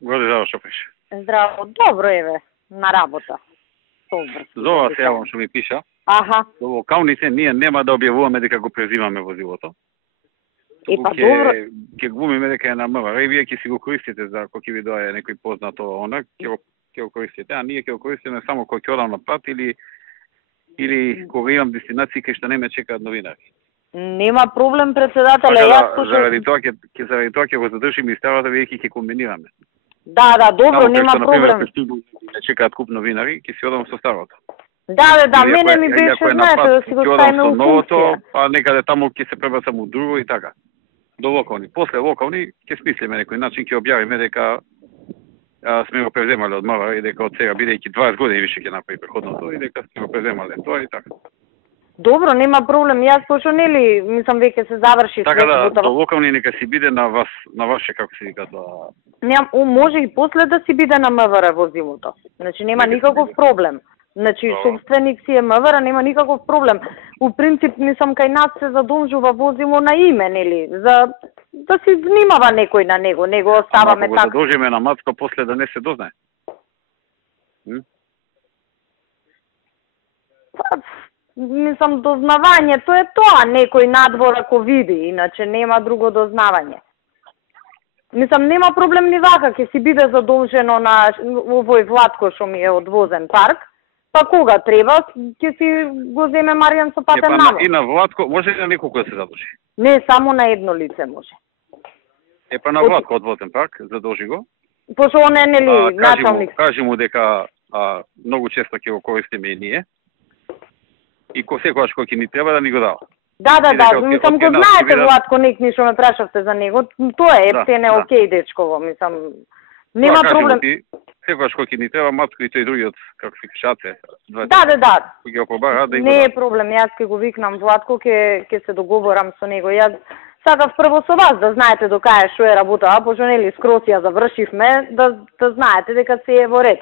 Годи здраво, што пише? Здраво, добро еве, на работа. Зова се јавам што ми пиша. Аха. До локалните ние нема да објавуваме дека го презимаме возилото. Па добро. Ќе глумиме дека е на МВР и вие ќе си го користите за кога ќе ви дое некој познато она, ќе го користите, а ние ќе го користиме само кога ќе одам на пат или кога имам дестинации кај што не ме чекаат новинари. Нема проблем, председателе, јас заради тоа ќе го задржиме и старата, вие ќе комбинираме. Да, добро, нема проблем. Не чекаат куп новинари, ќе си одам со старото. Да, мене ми беше, знаете, да си го ставиме у функција. Па некаде таму ќе се пребацам у друго и така. До локални. После локални ќе смислиме некој начин, ќе објавиме дека сме го преземале од МВР и дека од сега, бидејќи 20 години више ќе направи преходното и дека сме го преземале тоа и така. Добро, нема проблем. Јас пошто нели, мислам веќе се заврши така да, до локални нека си биде на ваше како се вика тоа. Може и после да си биде на МВР возилото. Значи нема никаков проблем. Значи собственик си е МВР, нема никаков проблем. У принцип мислам кај нас се задолжува возило на име, нели, за да си внимава некој на него, него оставаме така. Ако го задолжиме на мацко после да не се дознае. Мислам, дознавањето е тоа, некој надвор ако види, иначе нема друго дознавање. Мислам, нема проблем ни вака, ќе си биде задолжено на овој Владко што ми е одвозен парк, па кога треба, ќе си го земе Маријан со патен намо. И на Владко, може ли на неколку да се задолжи? Не, само на едно лице може. Па на Владко одвозен парк, задолжи го. Пошто он е, нели, началник. Кажи му дека многу често ќе го користиме и ние. И секогаш кога ќе ни треба да ни го дава. Да, мислам го знаете Владко Никни што ме прашавте за него. Тоа е ептене окей дечково, мислам. Нема проблем. Секогаш кога ќе ни треба Матко и тој другиот, како се кшате. Да. Ќе го побара да не е проблем, јас ќе го викнам Владко, ќе се договорам со него. Јас сакав прво со вас да знаете до кај што е работа, пошто нели скрос ја завршивме, да знаете дека се е во ред.